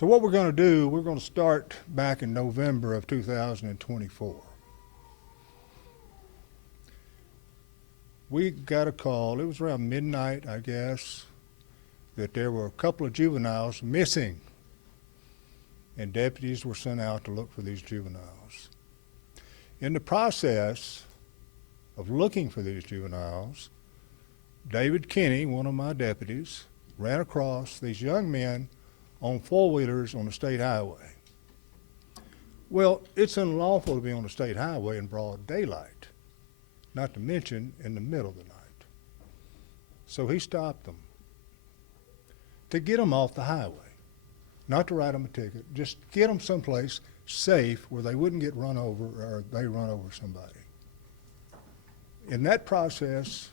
So what we're going to do, we're going to start back in November of 2024. We got a call, it was around midnight, I guess, that there were a couple of juveniles missing, and deputies were sent out to look for these juveniles. In the process of looking for these juveniles, David Kinney, one of my deputies, ran across these young men on four-wheelers on the state highway. Well, it's unlawful to be on the state highway in broad daylight, not to mention in the middle of the night. So he stopped them to get them off the highway, not to write them a ticket, just get them someplace safe where they wouldn't get run over or they run over somebody. In that process,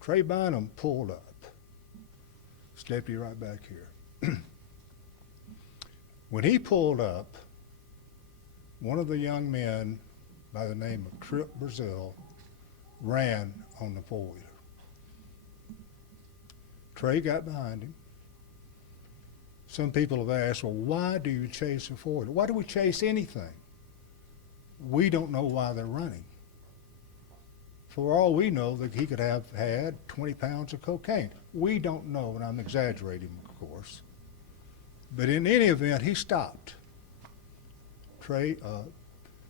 Trey Barnum pulled up. This deputy right back here. When he pulled up, one of the young men by the name of Trey Brazil ran on the four-wheeler. Trey got behind him. Some people have asked, well, why do you chase a four-wheeler? Why do we chase anything? We don't know why they're running. For all we know, that he could have had 20 pounds of cocaine. We don't know, and I'm exaggerating, of course. But in any event, he stopped.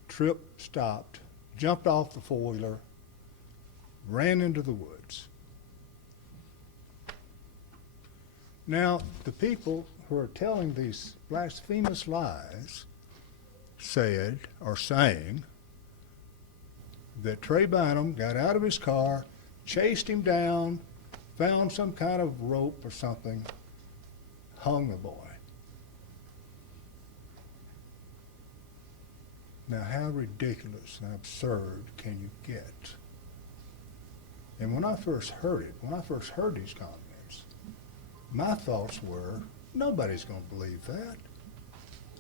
Trip stopped, jumped off the four-wheeler, ran into the woods. Now, the people who are telling these blasphemous lies said, or saying, that Trey Barnum got out of his car, chased him down, found some kind of rope or something, hung the boy. Now, how ridiculous and absurd can you get? And when I first heard these comments, my thoughts were, nobody's going to believe that.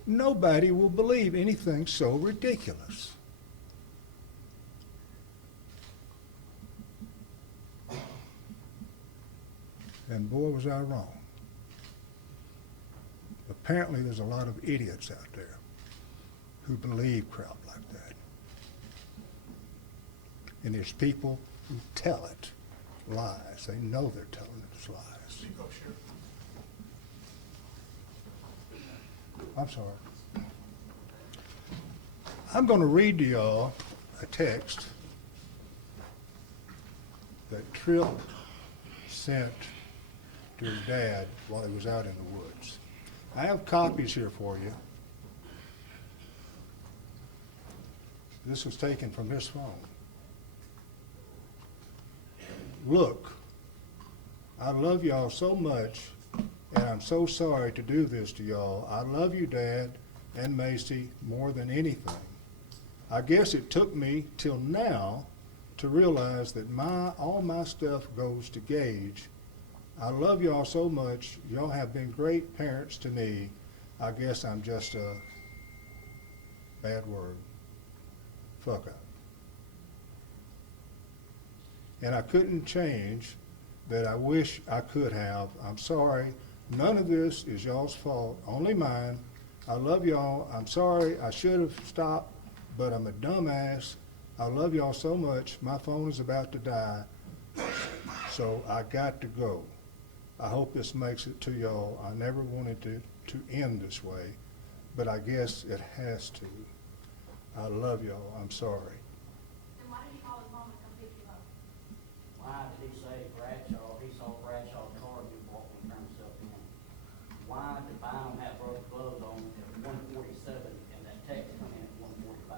Nobody will believe anything so ridiculous. And boy, was I wrong. Apparently, there's a lot of idiots out there who believe crap like that. And there's people who tell it lies. They know they're telling it lies. I'm sorry. I'm going to read to y'all a text that Trip sent to his dad while he was out in the woods. I have copies here for you. This was taken from his phone. Look, I love y'all so much, and I'm so sorry to do this to y'all. I love you, Dad and Macy, more than anything. I guess it took me till now to realize that all my stuff goes to Gage. I love y'all so much. Y'all have been great parents to me. I guess I'm just a bad word. Fuck up. And I couldn't change that. I wish I could have. I'm sorry. None of this is y'all's fault, only mine. I love y'all. I'm sorry. I should have stopped, but I'm a dumbass. I love y'all so much. My phone is about to die, so I got to go. I hope this makes it to y'all. I never wanted to end this way, but I guess it has to. I love y'all. I'm sorry. And why did you call his mom to come pick you up? Why did he say Bradshaw? He saw Bradshaw's car being walked and turned himself in. Why did Barnum have rubber gloves on at 1:47 and that text come in at 1:45?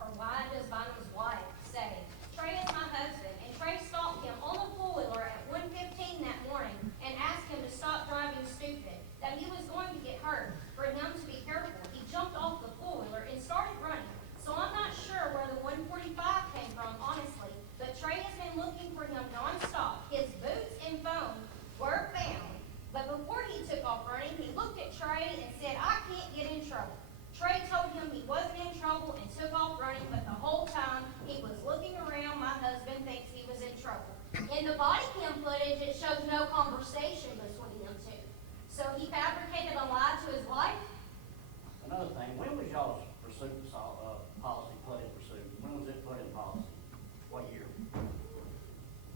Or why does Barnum's wife say, Trey is my husband, and Trey stopped him on the four-wheeler at 1:15 that morning and asked him to stop driving stupid, that he was going to get hurt, for him to be careful. He jumped off the four-wheeler and started running. So I'm not sure where the 145 came from, honestly, but Trey has been looking for him nonstop. His boots and phone were found, but before he took off running, he looked at Trey and said, I can't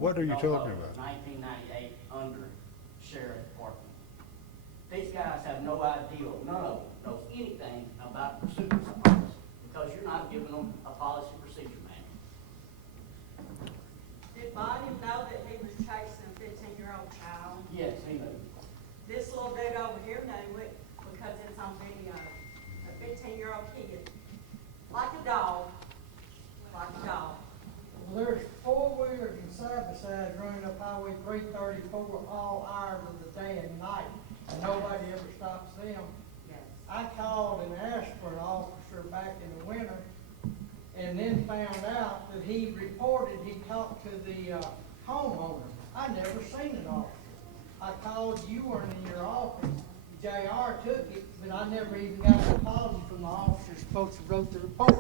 What are you Y'all talking voted about? 1998 under sheriff department. These guys have no idea, none of them knows anything about pursuing this policy, because you're not giving them a policy procedure manual. Did Barnum know that he was chasing a 15-year-old child? Yes, he knew. This little dude over here knew it because it's on video. A 15-year-old kid, like a dog, like a dog. Well, there's four-wheelers and side-by-sides running up Highway 334 all hours of the day and night, and nobody ever stops them. Yes. I called and asked for an officer back in the winter, and then found out that he reported he talked to the homeowner. I never seen an officer. I called, you weren't in your office. JR took it, but I never even got an apology from the officer supposed to wrote the report.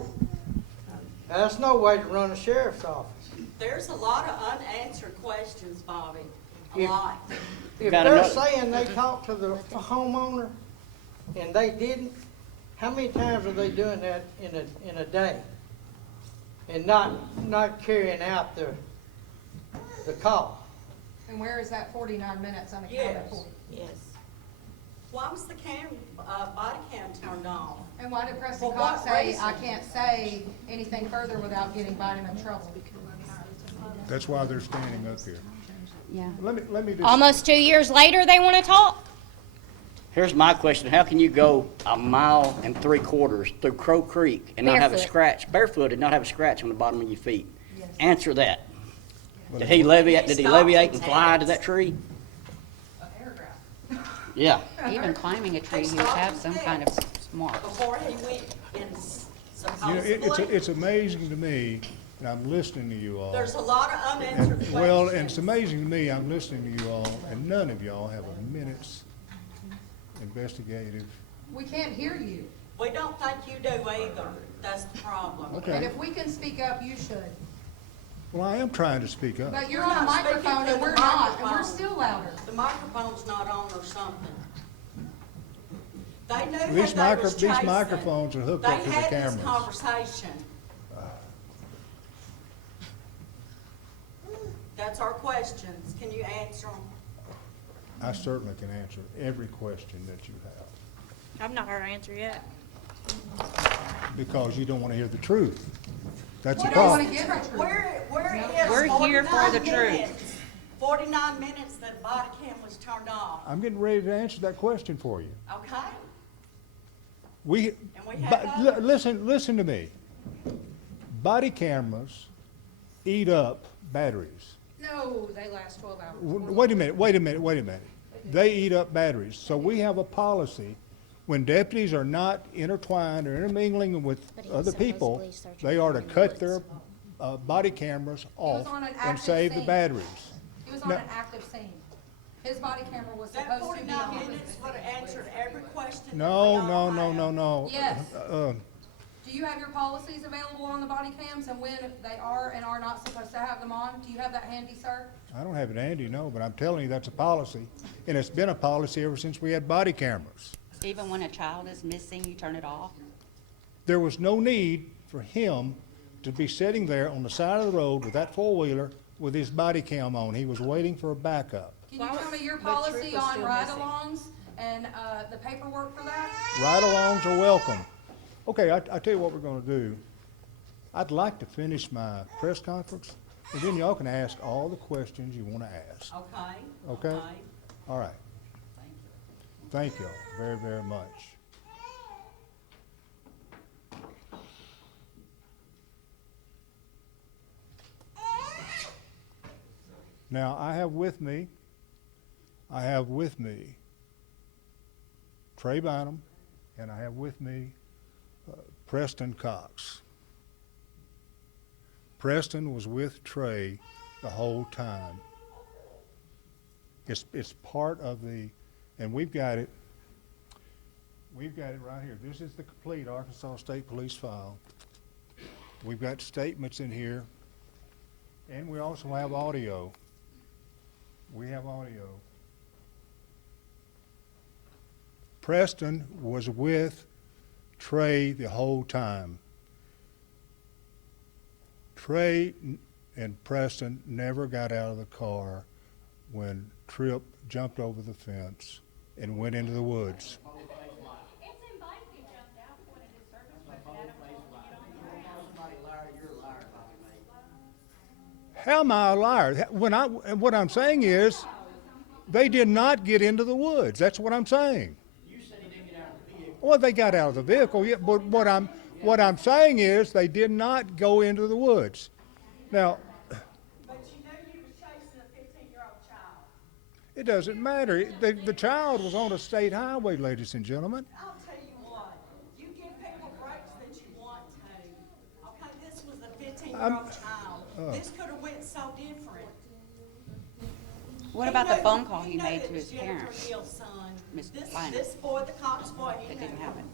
That's no way to run a sheriff's office. There's a lot of unanswered questions, Bobby, a If- lot. If Got they're another- saying they talked to the homeowner and they didn't, how many times are they doing that in a day? And not carrying out the call? And where is that 49 minutes unaccounted Yes. for? Yes. Why was the body cam turned on? And why did Preston For Cox what say, I reason? can't say anything further without getting Biden in trouble? That's why they're standing up here. Yeah. Let me just. Almost 2 years later, they want to talk? Here's my question, how can you go 1.75 miles through Crow Creek and not have a Barefoot. scratch, barefooted, not have a scratch on the bottom of your feet? Yes. Answer that. Well, Did he leviate and Stop fly to and that tree? A paragraph. Yeah. Even climbing a tree, you would have some kind of mark. Before he went in You know, supposedly. it's amazing to me, and I'm listening to you all. There's a lot of unanswered questions. Well, and it's amazing to me, I'm listening to you all, and none of y'all have a minute's investigative. We can't hear you. We don't think you do either. That's the problem. And Okay, if we can speak up, you should. well, I am trying to speak up. But you're You're on a not speaking microphone through and the we're not, and we're microphone. still louder. The microphone's not on or something. They knew who These they was these chasing. microphones are hooked up to the They had cameras. this conversation. That's our questions. Can you answer them? I certainly can answer every question that you have, I've not heard an answer yet. because you don't want to hear the truth. That's the We don't want problem. to give her truth. Where is We're here for the 49 truth. minutes? 49 minutes that body cam was turned off. I'm getting ready to answer that question for you. Okay? We, And we have but, listen to me. Body cameras eat up batteries. No, they last 12 hours. Wait a minute. They eat up batteries. So we have a policy, when deputies are not intertwined or intermingling with But he other people, supposedly searched they are to in the cut woods. their body cameras off on an and active save the scene. batteries. He was on No. an active scene. His body camera was That supposed to be 49 on. minutes would have answered every question. that No, we no, all no, have. no, no. Yes. Uh, Do you have your policies available on the body cams and when they are and are not supposed to have them on? Do you have that handy, sir? I don't have it handy, no, but I'm telling you, that's a policy. And it's been a policy ever since we had body cameras. Even when a child is missing, you turn it off? There was no need for him to be sitting there on the side of the road with that four-wheeler with his body cam on. He was waiting for a backup. Can you tell me your But Tripp policy was on still ride-alongs and the paperwork for that? Ride-alongs are welcome. Okay, I tell you what we're gonna do. I'd like to finish my press conference, and then y'all can ask all the questions you wanna ask. Okay? Okay. All right. Thank you. Thank y'all very, very much. Now, I have with me Trey Barnum, and I have with me Preston Cox. Preston was with Trey the whole time. It's part of the, and we've got it right here. This is the complete Arkansas State Police file. We've got statements in here, and we also have audio. We have audio. Preston was with Trey the whole time. Trey and Preston never got out of the car when Tripp jumped over the fence and went into the woods. It's invited you jumped out when it is service weapon at him. Somebody liar, you're a liar, Bobby May. How am I a liar? What I'm saying is, they did not get into the woods. That's what I'm saying. You said he didn't get out of the vehicle. Well, they got out of the vehicle, yeah, but what I'm saying is they did not go into the woods. Now, But you know you was chasing a 15-year-old child. it doesn't matter. The child was on a state highway, ladies and gentlemen. I'll tell you what, you give people breaks that you want to. Okay, this was a 15-year-old child. This could have went so different. What about the phone call he made to his parents? This, Miss Barnum? this boy, the Cox boy, he That didn't knew. happen.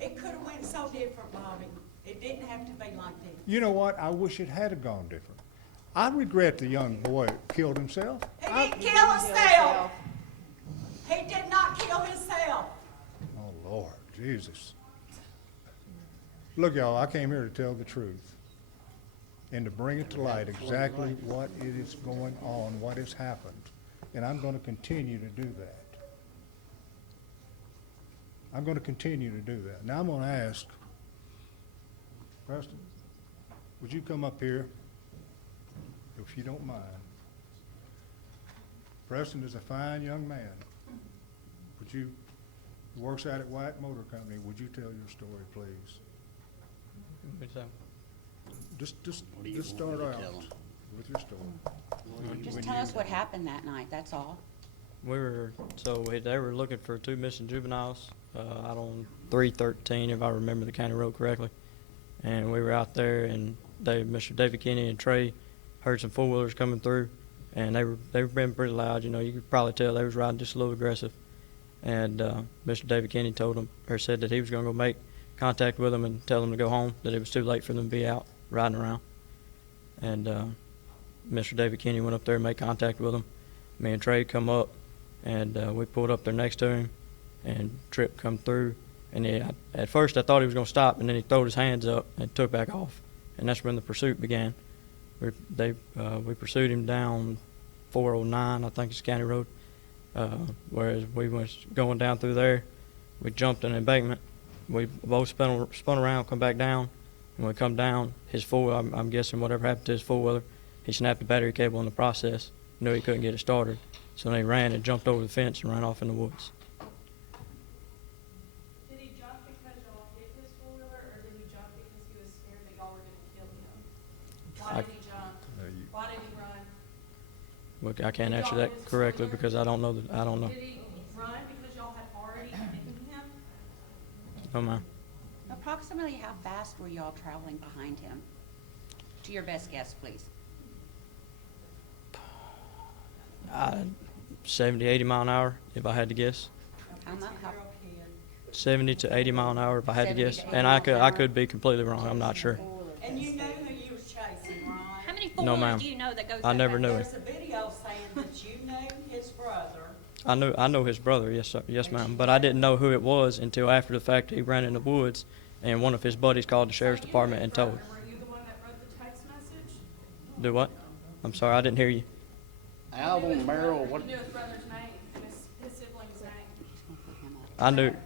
It could have went so different, Bobby. It didn't have to be like this. You know what? I wish it had gone different. I regret the young boy killed himself. He didn't kill himself. He did not kill himself. Oh, Lord, Jesus. Look, y'all, I came here to tell the truth and to bring it to light exactly what it is going on, what has happened. And I'm going to continue to do that. I'm going to continue to do that. Now I'm going to ask, Preston, would you come up here, if you don't mind? Preston is a fine young man. Would you, he works out at White Motor Company, would you tell your story, please? Just start out with your story. Just tell us what happened that night, that's all. They were looking for 2 missing juveniles out on 313, if I remember the county road correctly. And we were out there, and Mr. David Kenny and Trey heard some four-wheelers coming through, and they were being pretty loud. You know, you could probably tell they was riding just a little aggressive. And Mr. David Kenny said that he was going to go make contact with them and tell them to go home, that it was too late for them to be out riding around. And Mr. David Kenny went up there and made contact with them. Me and Trey come up, and we pulled up there next to him, and Tripp come through. And at first I thought he was going to stop, and then he throwed his hands up and took back off. And that's when the pursuit began. We pursued him down 409, I think it's County Road. Whereas we was going down through there, we jumped an embankment. We both spun around, come back down. And when we come down, I'm guessing whatever happened to his four-wheeler, he snapped the battery cable in the process, knew he couldn't get it started. So then he ran and jumped over the fence and ran off in the woods. Did he jump because y'all hit his four-wheeler, or did he jump because he was scared that y'all were gonna kill him? Why did he jump? Why did he run? Look, I can't answer that correctly because I don't know. Did he run because y'all had already hit him? No, ma'am. Approximately how fast were y'all traveling behind him? To your best guess, please. 70, 80 mile an hour, if I had to guess. How much? 70 to 80 mile an hour, if I had to 70 guess. to 80 And miles an I hour? could be completely wrong. I'm not sure. And you know who you was chasing, right? How many No, four-wheelers ma'am. do you know that goes I that never fast? knew him. There's a video saying that you knew his brother. I know his brother, yes, sir, yes, ma'am. But I didn't know who it was until after the fact. He ran in the woods, and one of his buddies called the sheriff's department and told. Were you the one that wrote the text message? Do what? I'm sorry, I didn't hear you. Alvin, Merrill, what? You knew his brother's name and his sibling's name.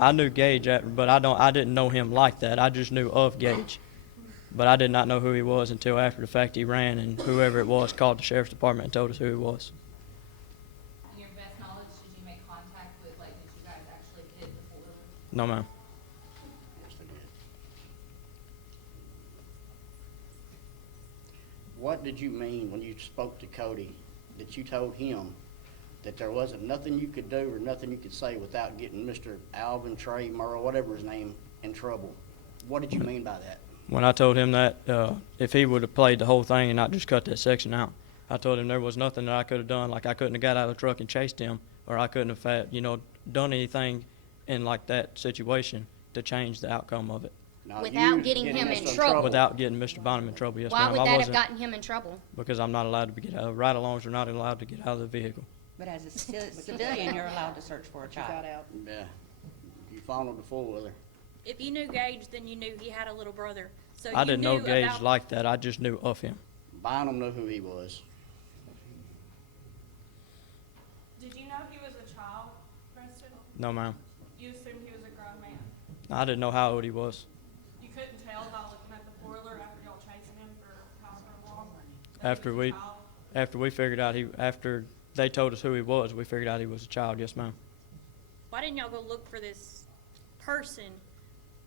I knew Gage, but I didn't know him like that. I just knew of Gage, but I did not know who he was until after the fact. He ran, and whoever it was called the sheriff's department and told us who he was. In your best knowledge, did you make contact with, did you guys actually hit the four-wheeler? No, ma'am. Yes, they did. What did you mean when you spoke to Cody, that you told him that there wasn't nothing you could do or nothing you could say without getting Mr. Alvin, Trey, Merle, whatever his name, in trouble? What did you mean by that? When I told him that, if he would have played the whole thing and not just cut that section out, I told him there was nothing that I could have done. Like, I couldn't have got out of the truck and chased him, or I couldn't have, done anything in like that situation to change the outcome of it. Now, Without you getting him us in some trouble. Without getting Mr. Barnum in trouble, yes, Why ma'am. would I that have wasn't, gotten him in trouble? because I'm not allowed to get out. Ride-alongs are not allowed to get out of the vehicle. But as a civilian, you're allowed to search for a child. Yeah, you followed the four-wheeler. If you knew Gage, then you knew he had a little brother. So I you didn't know knew Gage about- like that. I just knew of him. Barnum knew who he was. Did you know he was a child, Preston? No, ma'am. You assumed he was a grown man. I didn't know how old he was. You couldn't tell by looking at the four-wheeler after y'all chasing him for however long? that he After was a we, child? after we figured out after they told us who he was, we figured out he was a child. Yes, ma'am. Why didn't y'all go look for this person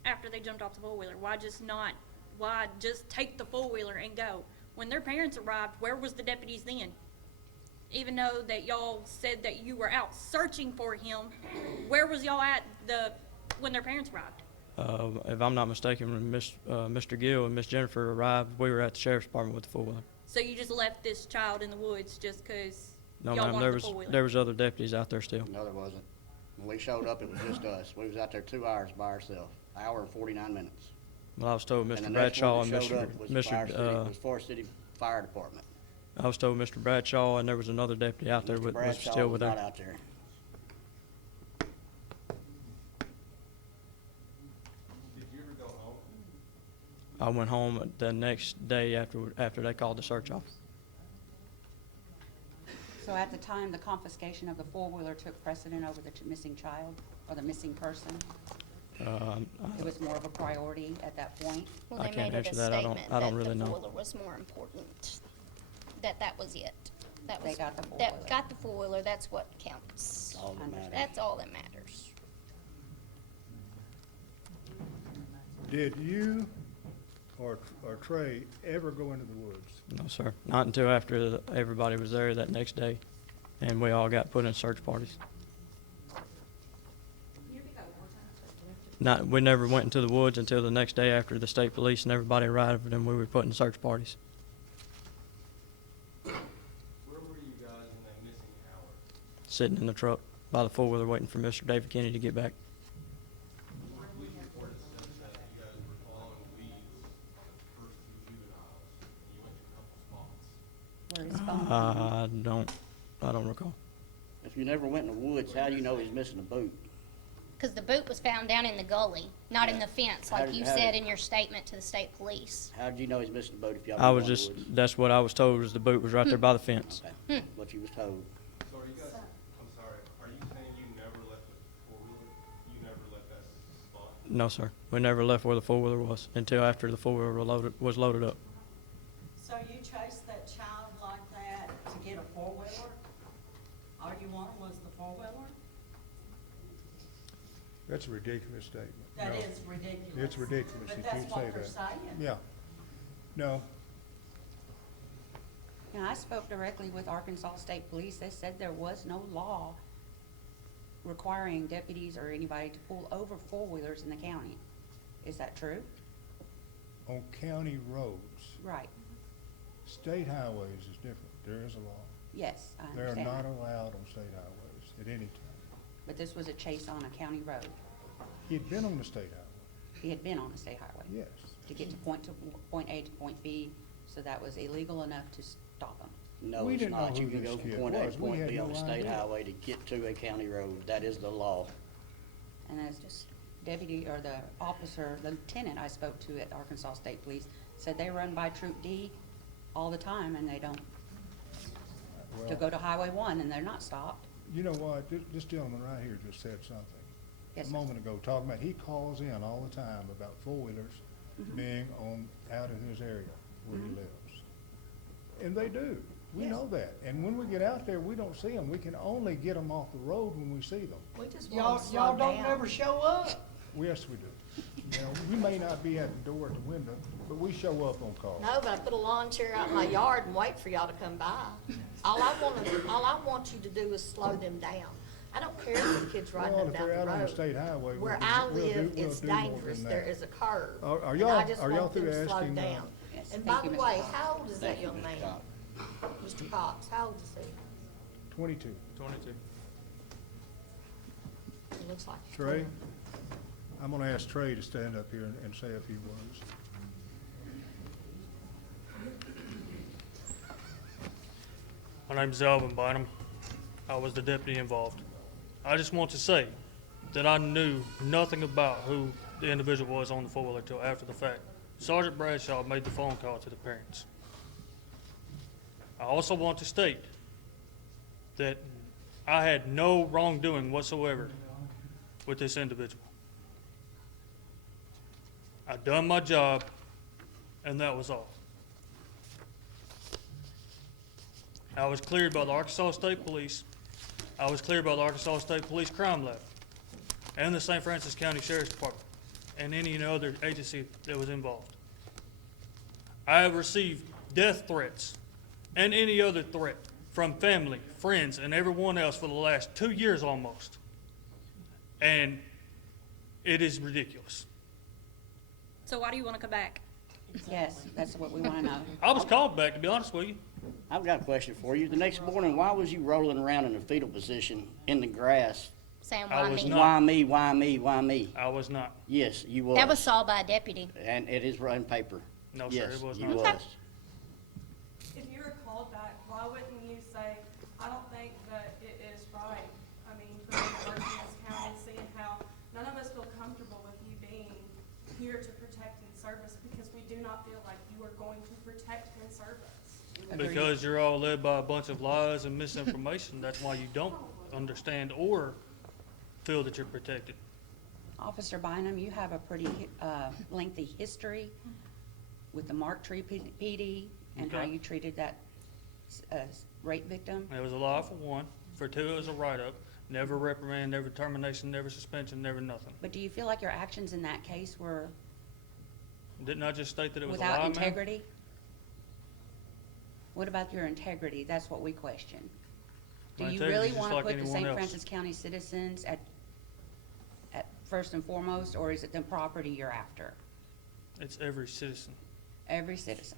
after they jumped off the four-wheeler? Why just take the four-wheeler and go? When their parents arrived, where was the deputies then? Even though that y'all said that you were out searching for him, where was y'all at when their parents arrived? If I'm not mistaken, when Mr. Gill and Miss Jennifer arrived, we were at the sheriff's department with the four-wheeler. So you just left this child in the woods just because No, y'all ma'am. wanted the four-wheeler? There was other deputies out there still. No, there wasn't. When we showed up, it was just us. We was out there 2 hours by ourselves, hour and 49 minutes. Well, I was told And Mr. the next one Bradshaw and that showed Mr. up was Mr. Forest City Fire Department. I was told Mr. Bradshaw and there was another deputy out there Mr. was Bradshaw still was with not her. out there. I went home the next day after they called the search off. So at the time, the confiscation of the four-wheeler took precedent over the missing child or the missing person? It was more of a priority at that point? Well, I they can't made it a answer that. I don't statement really that the know. four-wheeler was more important, that was it. That They was, got the four-wheeler. that got the four-wheeler, that's what counts. All that matters. That's all that matters. Did you or Trey ever go into the woods? No, sir. Not until after everybody was there that next day, and we all got put in search parties. We never went into the woods until the next day after the state police and everybody arrived, and we were put in search parties. Where were you guys in that missing hour? Sitting in the truck by the four-wheeler waiting for Mr. David Kennedy to get back. Police reported said that you guys were following leads on the first 2 juveniles, and you went to a couple spots. Where his phone? I don't recall. If you never went in the woods, how do you know he's missing a boot? Because the boot was found down in the gully, not in the fence, How like did- you how said did- in your statement to the state police. How did you know he's missing a boot if y'all I didn't was go in the just, woods? that's what I was told, was the boot was right there by the fence. Okay, what you was told. So are you guys, I'm sorry, are you saying you never left the four-wheeler? You never left that spot? No, sir. We never left where the four-wheeler was until after the four-wheeler was loaded up. So you chased that child like that to get a four-wheeler? All you wanted was the four-wheeler? That's a ridiculous statement. That No. is ridiculous. It's ridiculous But if that's you what say they're that. saying. Yeah. No, Now, I spoke directly with Arkansas State Police. They said there was no law requiring deputies or anybody to pull over four-wheelers in the county. Is that true? on county roads, Right. state highways is different. There is a law. Yes, I They're understand not that. allowed on state highways at any time. But this was a chase on a county road. He'd been on the state highway, He had been on a state highway yes. to get to point A to point B, so that was illegal enough to stop him. No, We it's didn't know not. who You can this go from kid point A was. to We point had B on no a state idea. highway to get to a county road. That is the law. And as deputy, or the officer, the lieutenant I spoke to at Arkansas State Police, said they run by Troop D all the time, and they don't, to Well, go to Highway 1, and they're not stopped. you know what, this gentleman right here just said something Yes, a sir. moment ago, talking about, he calls in all the time about four-wheelers Mhm. being out in his area where he Mhm. lives. And they do. We Yes. know that. And when we get out there, we don't see them. We can only get them off the road when we see them. We just want Y'all, to y'all slow don't down. never show up. Yes, we do. You know, we may not be at the door at the window, but we show up on call. No, but I put a lawn chair out in my yard and wait for y'all to come by. All I want you to do is slow them down. I don't care if the kids riding Well, up if down they're out on the the state road. highway, Where we'll I do- live, we'll it's do more than dangerous. that. There is a curve. Are And y'all- I just are y'all want them through to slow asking, down. Yes, And thank by you, the Mr. way, Cox. how old is that Thank you, young Mr. man? Cox. Mr. Cox, how old is he? 22. 22. He looks like. he's Trey, 20. I'm gonna ask Trey to stand up here and say a few words. My name's Alvin Barnum. I was the deputy involved. I just want to say that I knew nothing about who the individual was on the four-wheeler till after the fact. Sergeant Bradshaw made the phone call to the parents. I also want to state that I had no wrongdoing whatsoever with this individual. I done my job, and that was all. I was cleared by the Arkansas State Police. I was cleared by the Arkansas State Police Crime Lab and the St. Francis County Sheriff's Department and any other agency that was involved. I have received death threats and any other threat from family, friends, and everyone else for the last 2 years almost. And it is ridiculous. So why do you wanna come back? Yes, that's what we wanna know. I was called back, to be honest with you. I've got a question for you. The next morning, why was you rolling around in a fetal position in the grass? Saying I why was me? not. Why me, why me, why me? I was not. Yes, you was. That was saw by a deputy. And it is on paper. No, sir, Yes, it was you not. was. If you were called back, why wouldn't you say, I don't think that it is right? I mean, for me to work in this county, seeing how none of us feel comfortable with you being here to protect and serve us because we do not feel like you are going to protect and serve us. Because you're all led by a bunch of lies and misinformation. That's why you don't understand or feel that you're protected. Officer Bynum, you have a pretty lengthy history with the Mark Tree PD and how Okay. you treated that rape victim. It was a lie for one. For two, it was a write-up. Never reprimand, never termination, never suspension, never nothing. But do you feel like your actions in that case were Didn't I just state that it was a lie, without ma'am? integrity? What about your integrity? That's what we question. Do My you integrity really is just want to like put the anyone St. else. Francis County citizens at first and foremost, or is it the property you're after? It's every citizen. Every citizen.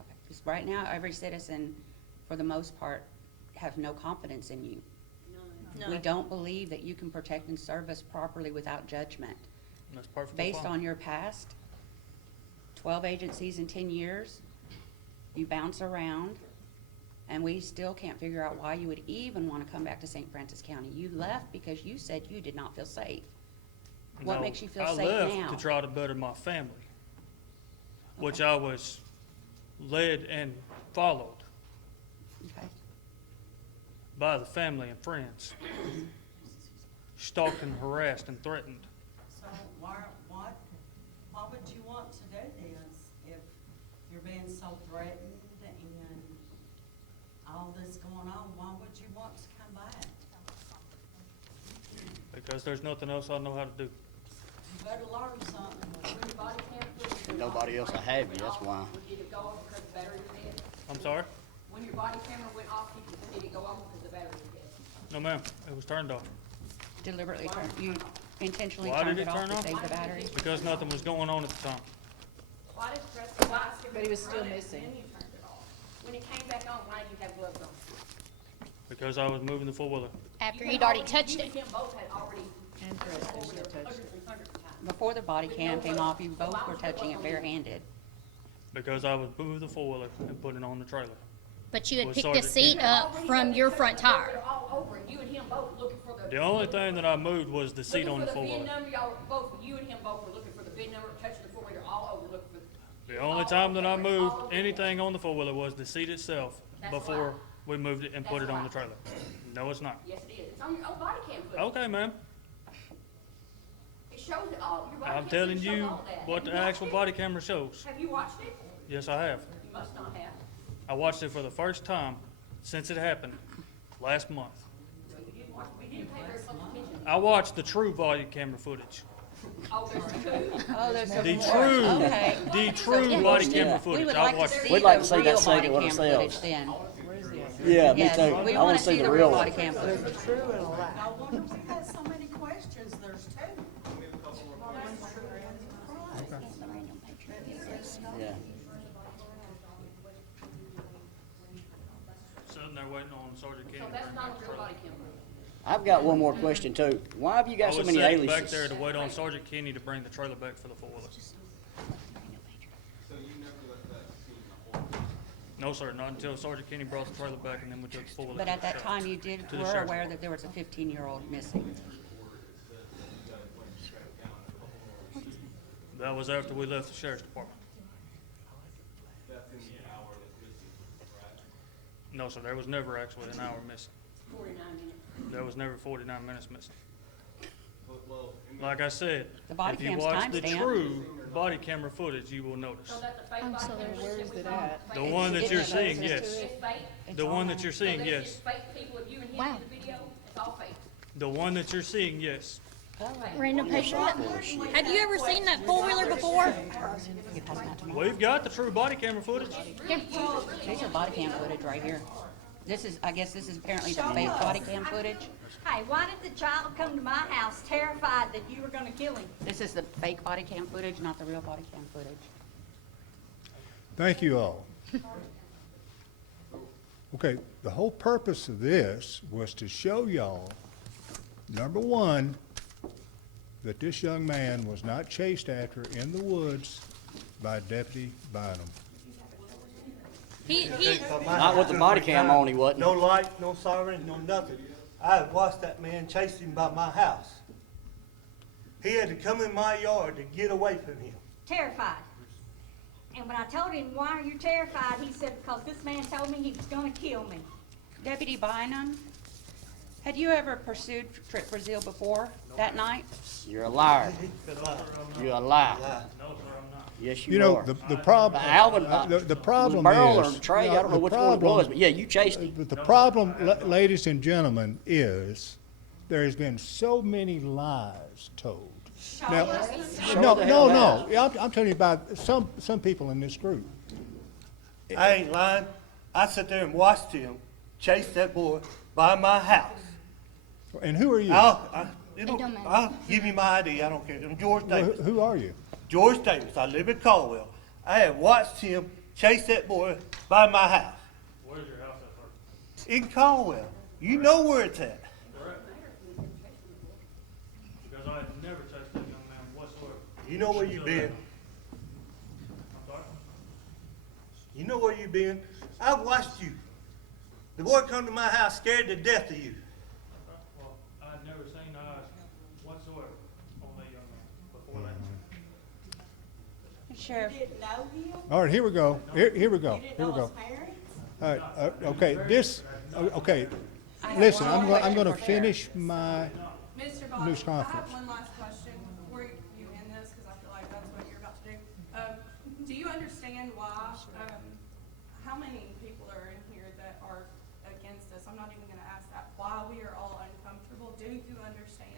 Okay. 'Cause right now, every citizen, for the most part, have no confidence in you. No. We don't believe that you can protect and serve us properly without judgment. And that's perfectly Based fine. on your past, 12 agencies in 10 years, you bounce around, and we still can't figure out why you would even want to come back to St. Francis County. You left because you said you did not feel safe. What No, makes you feel I safe left now? to try to better my family, which I was led and followed Okay. by the family and friends, stalked and harassed and threatened. So why would you want to do this if you're being so threatened and all this going on? Why would you want to come back? Because there's nothing else I know how to do. You better learn something. When your body camera footage went Nobody off, else will have you, that's why. Did it go off because the battery was dead? I'm sorry? When your body camera went off, did it go off because the battery was dead? No, ma'am. It was turned off. Deliberately you intentionally Why turned did it it off turn to off? save the battery? Because nothing was going on at the time. Why did Preston ask him But he was to still run it, missing. and then you turned it off? When it came back on, why did you have gloves on? Because I was moving the four-wheeler. After he'd already touched You it. and him both had already. Hundreds and hundreds of times. Before the body cam came off, you both were touching it barehanded. Because I was moving the four-wheeler and putting it on the trailer. But you had With picked the Sergeant seat up from your front tire. They're all over it, you and him both looking for the. The only thing that I moved was the seat on the Looking for the VIN four-wheeler. number, y'all both, you and him both were looking for the VIN number, touching the four-wheeler, all over looking for. The only time that I moved anything on the four-wheeler was the seat itself That's before right. we moved it and put That's it on the right. trailer. No, it's not. Yes, it is, it's on your own body cam footage. Okay, ma'am. It shows it all, your body I'm cam telling footage shows you all that. what Have the you watched actual it? body camera shows. Have you watched it? Yes, I have. You must not have. I watched it for the first time since it happened last month. We didn't pay very close attention. I watched the true body camera footage. Oh, there's two. Oh, there's The more. true, Okay. the true body camera We footage. would I like to watched see it. We'd like to the see that real second body one cam ourselves. footage then. Yeah, me Yes, too. we I wanna wanna see the real real body one. cam footage. No wonder we had so many questions, there's two. Yeah. Sitting there waiting on Sergeant Kenny So to that's bring not back a the real body trailer. cam footage. I've got one more question too. Why have you got so many I was sitting aliases? back there to wait on Sergeant Kenny to bring the trailer back for the four-wheeler. So you never let that seat in the hole? No, sir, not until Sergeant Kenny brought the trailer back and then we took the four-wheeler. But to at the that shop. time, you To the were sheriff's aware that there was a 15-year-old missing. That was after we left the sheriff's department. That's in the hour that's missing, right? No, sir, there was never actually an hour missing. 49 minutes. There was never 49 minutes missing. Well, Like I said, The body if you cam's watch the timestamped. true body camera footage, you will notice. So that the fake body cameras that we saw. The one that you're seeing, yes. It's fake. The one that you're So seeing, there's yes. just fake people of you and him in the video. It's all fake. The one that you're seeing, yes. Random patient. Have you ever seen that four-wheeler before? We've got the true body camera footage. These are body cam footage right here. This is, I guess this is apparently the fake body cam footage. Hey, why did the child come to my house terrified that you were gonna kill him? This is the fake body cam footage, not the real body cam footage. Thank you all. Okay, the whole purpose of this was to show y'all, number one, that this young man was not chased after in the woods by Deputy Barnum. He, Not with the body cam on, he wasn't. No light, no siren, no nothing. I had watched that man chase him by my house. He had to come in my yard to get away from him. Terrified. And when I told him, why are you terrified? He said, because this man told me he was gonna kill me. Deputy Bynum, had you ever pursued Trip Brazil before that night? You're a liar. You're a liar. No, sir, I'm not. Yes, You you know, are. the problem, Alvin, the problem was Burl is. or Trey, I don't know the which one it was, problem- but yeah, you chased him. The problem, ladies and gentlemen, is there has been so many lies told. Now, no, the no, hell no, has. Yeah, I'm telling you about some people in this group. I ain't lying. I sat there and watched him chase that boy by my house. And who are you? I'll give you my ID. I don't care. I'm George Well, Davis. who are you? George Davis. I live in Caldwell. I have watched him chase that boy by my house Where's your house at, sir? in Caldwell. You know where it's at. Correct. Because I have never touched that young man whatsoever. You know where you been. I'm sorry? You know where you been. I've watched you. The boy come to my house scared to death of you. Well, I've never seen eyes whatsoever on that young man before that. Sheriff, You didn't know him? All right, here we go. Here we You go. didn't Here we know go. his parents? All right, okay, okay. Listen, I'm gonna finish my Mr. Bobby, news I conference. have one last question before you end this, because I feel like that's what you're about to do. Do you understand why, how many people are in here that are against us? I'm not even gonna ask that. Why we are all uncomfortable? Do you understand?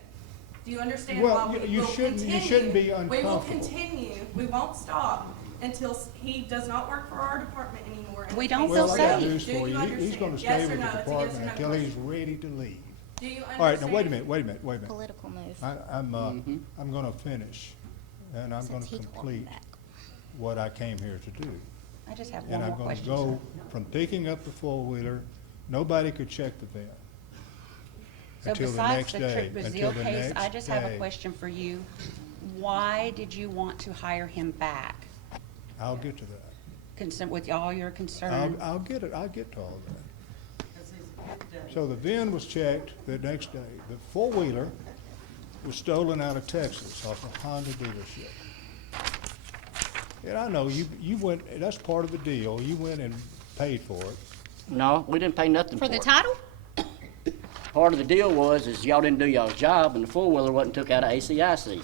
Do you understand Well, why we you will shouldn't- you continue? shouldn't be We will uncomfortable. continue. We won't stop until he does not work for our department anymore. and We the don't case feel Well, I is got safe. news Do for you. you He's gonna understand? stay Yes with or the no? It's a yes or department no until he's question. ready to leave. Do you understand? All right, now, wait a minute. Political move. I'm gonna finish, and I'm gonna complete what I came here to do. I just have one And more I'm gonna question, go sir. from picking up the four-wheeler, nobody could check the van. So until the besides next the day, Trip Brazil until the case, I next just have a day. question for you. Why did you want to hire him back? I'll get to that. With all your concern? I'll get to all that. 'Cause he's a good day. So the VIN was checked the next day. The four-wheeler was stolen out of Texas off a Honda dealership. And I know you went, that's part of the deal. You went and paid for it. No, we didn't pay nothing for For the it. title? Part of the deal was, is y'all didn't do y'all's job, and the four-wheeler wasn't took out of ACIC.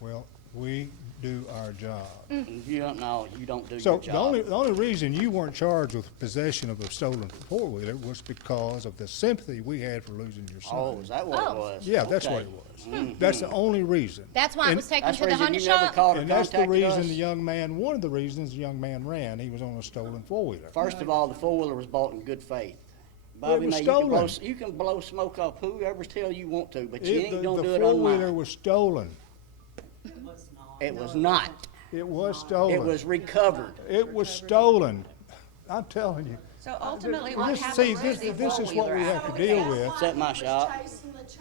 Well, we do our job. You don't know, you don't do So your job. the only reason you weren't charged with possession of a stolen four-wheeler was because of the sympathy we had for losing your son. Oh, is that what it Oh. was? Yeah, that's what Okay. it was. That's the only reason. That's why it And- was taken That's to the the reason Honda you never shop? called or And that's the contacted reason us? the young man, one of the reasons the young man ran, he was on a stolen four-wheeler. First of all, the four-wheeler was bought in good faith. Bobby, was now, stolen. you can blow smoke off whoever's tell you want to, but you The ain't gonna do it four-wheeler on was stolen. It was not. It was not. It was stolen. It was recovered. It was stolen. I'm telling you. So ultimately, Well, what this- happened see, to this- the this is what four-wheeler we have after? to deal with. It's at my shop.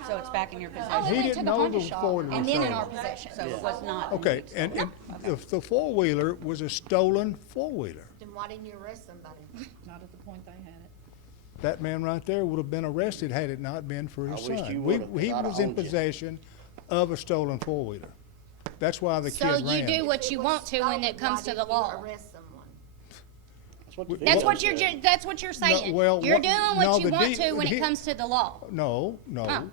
So it's back in your Oh, possession? it He went to didn't the know Honda the shop, four-wheeler and was then in stolen. our possession. So it was not? Okay, and if the four-wheeler was a stolen four-wheeler, Then why didn't you arrest somebody? Not at the point they had it. that man right there would have been arrested had it not been for his I wish son. you would've, 'cause He I'd have was in owned you. possession of a stolen four-wheeler. That's why the kid So ran. you do what you It was want to when it stolen, comes why to the didn't you law. arrest someone? That's what that's what you're saying. well, You're what- doing no, what you the want D- to when he- it comes to the law. No, Oh. no.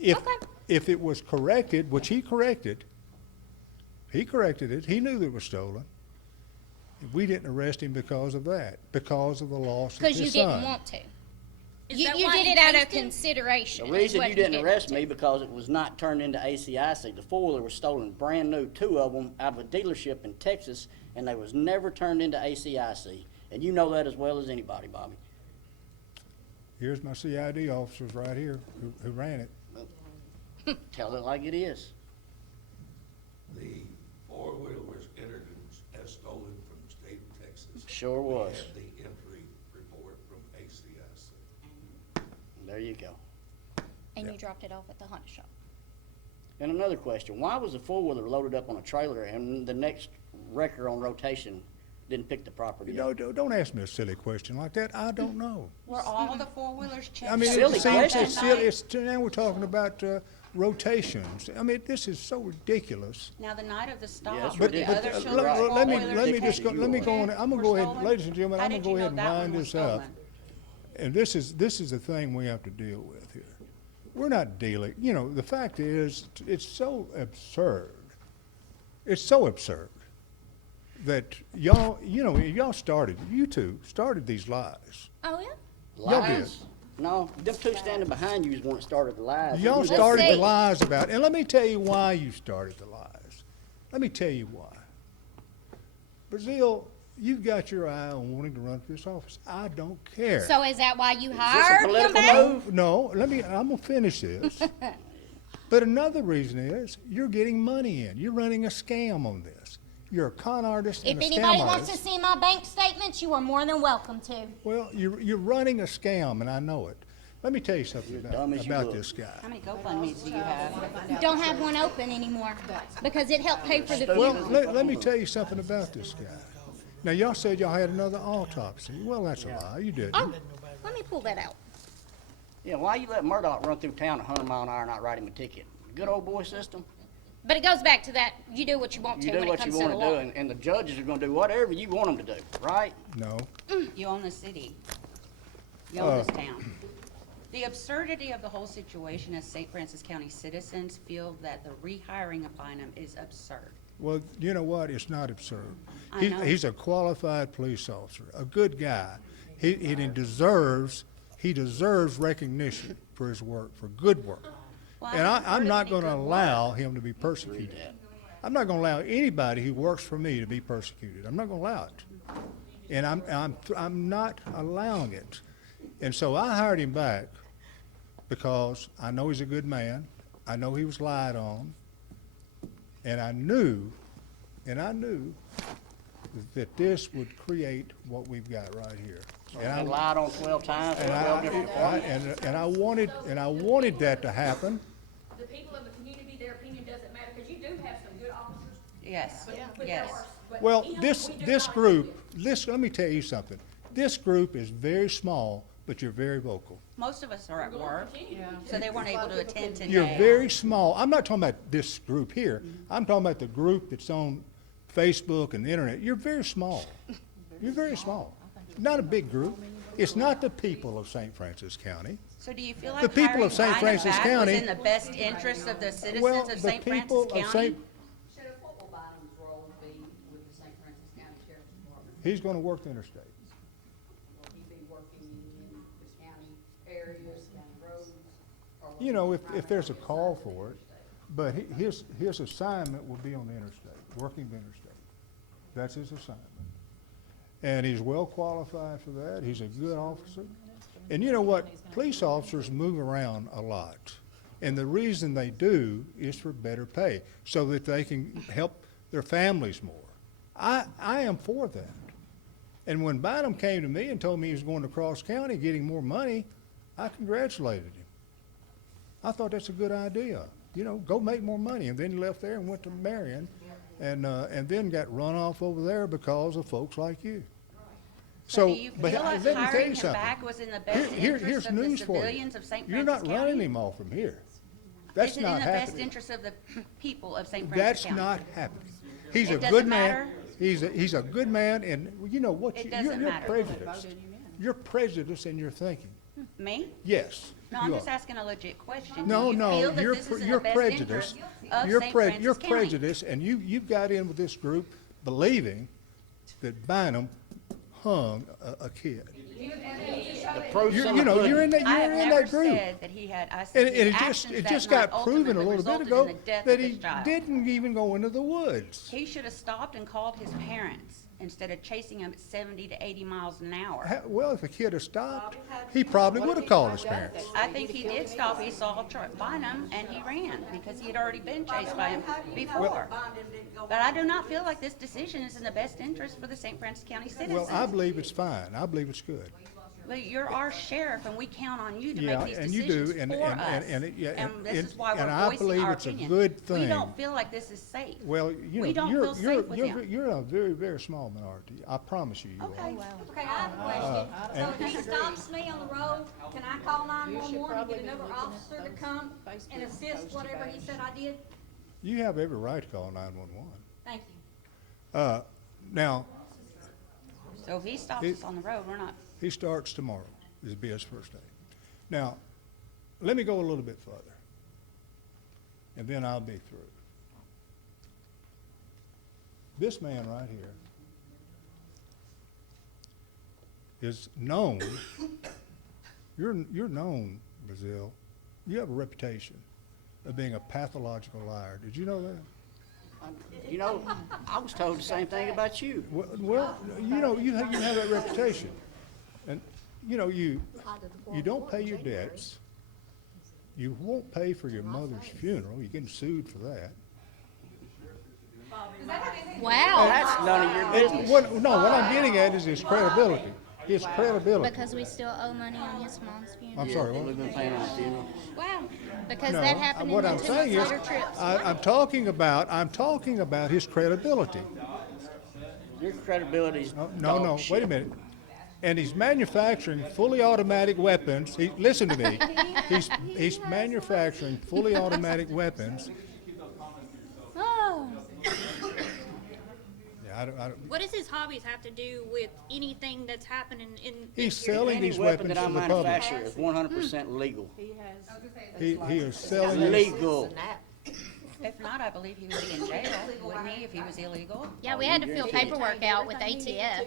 If, Okay. if it was corrected, which he corrected it, he knew that it was stolen. We didn't arrest him because of that, because of the loss of Because his you son. didn't want to. Is You that did why he it out of chased him? consideration. The is reason what you didn't did arrest to. me because it was not turned into ACIC. The four-wheeler was stolen brand new, 2 of them out of a dealership in Texas, and they was never turned into ACIC. And you know that as well as anybody, Bobby. Here's my CID officers right here who ran it. Tell it like it is. The four-wheeler was entered as stolen from the state of Texas. Sure was. We had the entry report from ACIC. There you go. And Yeah. you dropped it off at the Honda shop. And another question, why was the four-wheeler loaded up on a trailer and the next wrecker on rotation didn't pick the property You know, up? don't ask me a silly question like that. I don't know. Were all the four-wheelers checked? I mean, Silly it seems question. it's silly. Now we're talking about rotations. I mean, this is so ridiculous. Now, the night of the Yes, stop, but- were the but, other let- children's let me- four-wheelers let me just go, checked let me go on, I'm gonna were go ahead, stolen? ladies and gentlemen, How I'm gonna did go you ahead know and that wind one was this up. stolen? And this is the thing we have to deal with here. We're not dealing, you know, the fact is, it's so absurd. It's so absurd that y'all, you know, you two started these lies. Oh, yeah? Y'all did. Lies? No, them two standing behind you is one that started the lies. Y'all You- started see. the lies about, and let me tell you why you started the lies. Let me tell you why. Brazil, you've got your eye on wanting to run for this office. I don't care. So is that why you this a hired him political back? move? No, I'm gonna finish this. But another reason is, you're getting money in. You're running a scam on this. You're a con artist If and a scam anybody wants to artist. see my bank statements, you are more than welcome to. Well, you're running a scam, and I know it. Let me tell you something You're dumb as you about look. this guy. How many GoFundMe's do you have? Don't have one open anymore because it helped pay for the Well, funeral. Let me tell you something about this guy. Now, y'all said y'all had another autopsy. Well, that's a lie. You didn't. Oh, let me pull that out. Yeah, why you let Murdoch run through town 100 mile an hour and not write him a ticket? Good old boy system. But it goes back to that, you do what you want You to do when it what you comes to the want to do, law. and the judges are going to do whatever you want them to do, right? No. You own the city. You own this town. The absurdity of the whole situation is St. Francis County citizens feel that the rehiring of Barnum is absurd. Well, you know what? It's not absurd. I know. He's a qualified police officer, a good guy. He deserves recognition for his work, for good work. Well, And haven't heard I'm of not any going to good allow work. him to be persecuted. I'm not going to allow anybody who works for me to be persecuted. I'm not going to allow it. And I'm not allowing it. And so I hired him back because I know he's a good man. I know he was lied on. And I knew that this would create what we've got right here. And I Been lied on 12 times from and 12 different departments. I wanted that to happen. The people of the community, their opinion doesn't matter, because you do have some good officers. Yes, with yes. ours, but Well, even this we do this not group, do it. let me tell you something. This group is very small, but you're very vocal. Most of us are at work, so they weren't able to attend today. You're very small. I'm not talking about this group here. I'm talking about the group that's on Facebook and the internet. You're very small. You're very small. Not a big group. It's not the people of St. Francis County. So do you feel like The people of hiring St. Barnum Francis back County- was in the best interest of the Well, citizens of the St. Francis people of County? St. Sheriff, what will Barnum's role be with the St. Francis County Sheriff's Department? He's going to work the interstate. Will he be working in this county areas, county roads? or will You know, he if there's a primarily call serve the for it, interstate? but his assignment will be on the interstate, working the interstate. That's his assignment. And he's well qualified for that. He's a good officer. And you know what? Police officers move around a lot. And the reason they do is for better pay, so that they can help their families more. I am for that. And when Barnum came to me and told me he was going to Cross County getting more money, I congratulated him. I thought that's a good idea. You know, go make more money. And then he left there and went to Marion, and then got run off over there because of folks like you. So do you but feel like let me tell hiring you him something. back was in the best Here's interest of the news for you. civilians of St. You're Francis not running County? him off from here. That's Is it not in the best happening. interest of the people of St. Francis That's County? not happening. He's a It good doesn't man. matter? He's a good man, and you know what? It You're doesn't matter. prejudiced. You're prejudiced in your thinking. Me? Yes. No, I'm you just are. asking a legit question. No, Do you no, feel that you're this is in you're the best prejudiced. interest of You're St. pre- Francis you're County? prejudiced, and you've got in with this group believing that Barnum hung a kid. The proof's You're, in you the know, pudding. you're in that, I have you're in never that group. said that he had, I And, said and his it actions just that got night proven a ultimately little bit resulted ago in the death that of he his child. didn't even go into the woods. He should have stopped and called his parents instead of chasing him at 70 to 80 miles an hour. Well, if the kid had stopped, he probably would have called his parents. I think he did stop. He saw Barnum and he ran because he had already been chased by him before. But I do not feel like this decision is in the best interest for the St. Francis County citizens. Well, I believe it's fine. I believe it's good. Well, you're our sheriff, and we count on you to Yeah, make these and you decisions do, and- for and- us. and it- yeah, And this and- is why and we're I voicing believe our it's a opinion. good We thing. don't feel like this is safe. Well, you We know, don't feel safe with him. you're a very, very small minority. I promise you, you are. Okay, I have a question. So if he stops me on the road, can I call 911 and get another officer to come and assist whatever he said I did? You have every right to call 911. Thank you. Now, So if he stops It- us on the road, we're not, he starts tomorrow. This will be his first day. Now, let me go a little bit further, and then I'll be through. This man right here is known, you're known, Brazil, you have a reputation of being a pathological liar. Did you know that? You know, I was told the same thing about you. Well, you know, you have that reputation. And, you know, you don't pay your debts. You won't pay for your mother's funeral. You're getting sued for that. Well, that's none of your business. What I'm getting at is his credibility. His credibility. Because we still owe money on his mom's funeral. I'm sorry, what? We've been paying on the funeral. Wow, because No, that happened in what the I'm 2 saying months is, later trips. I'm talking about his credibility. Your credibility's No, dog shit. wait a minute. And he's manufacturing fully automatic weapons. Listen to me. He's manufacturing fully automatic weapons. Oh, Yeah, I don't, What does his hobbies have to do with anything that's happening in? he's this year? selling Any these weapon weapons that I to the public. manufacture is 100% legal. He is selling these. Legal. if not, I believe he would be in jail, wouldn't he, if he was illegal? yeah, we had to fill paperwork out with ATF.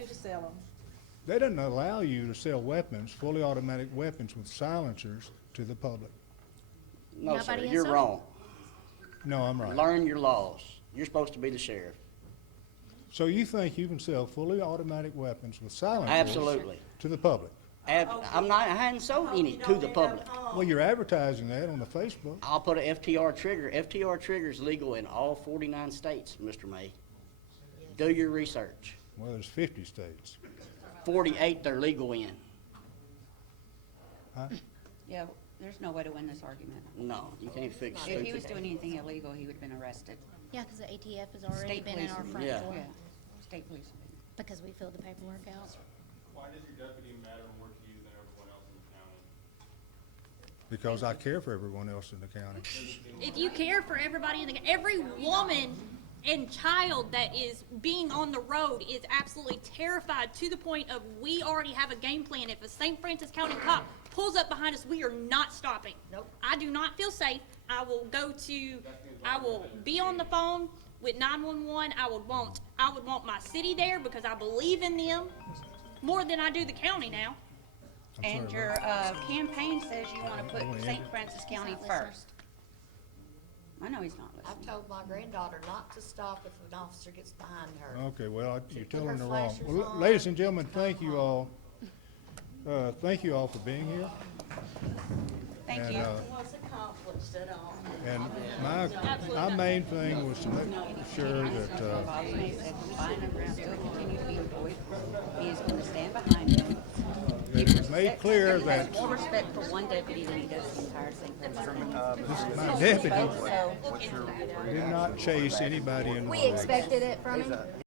They didn't allow you to sell weapons, fully automatic weapons with silencers to the public. No, sir, Nobody has you're sold. wrong. No, I'm right. Learn your laws. You're supposed to be the sheriff. So you think you can sell fully automatic weapons with silencers? Absolutely. To the public? I hadn't sold any to the public. Well, you're advertising that on the Facebook. I'll put a FTR trigger. FTR trigger is legal in all 49 states, Mr. May. Do your research. Well, there's 50 states. 48 they're legal in. Huh? Yeah, there's no way to win this argument. No, you can't fix If he was stupid. doing anything illegal, he would have been arrested. Yeah, because the ATF has already State been police in our would- front Yeah. door. Yeah, state police. would be. Because we filled the paperwork out. Why does your deputy matter more to you than everyone else in the county? Because I care for everyone else in the county. If you care for everybody every woman and child that is being on the road is absolutely terrified to the point of we already have a game plan. If a St. Francis County cop pulls up behind us, we are not stopping. Nope. I do not feel safe. I will be on the phone with 911. I would want my city there because I believe in them more than I do the county now. And your campaign says you want to put St. Francis County first. I know he's not I've listening. told my granddaughter not to stop if an officer gets behind her. Okay, well, you're put telling her the wrong. flashers Well, on. ladies and gentlemen, thank you all. Thank you all for being here. Thank And, you. Was accomplished at all. And my main thing was to make sure that, Bob May said Barnum will still continue to be employed. He is going to stand behind him. it was made clear He that has more respect for one deputy than he does the entire St. Francis County. my deputy So, did not chase anybody in the We woods. expected it from him.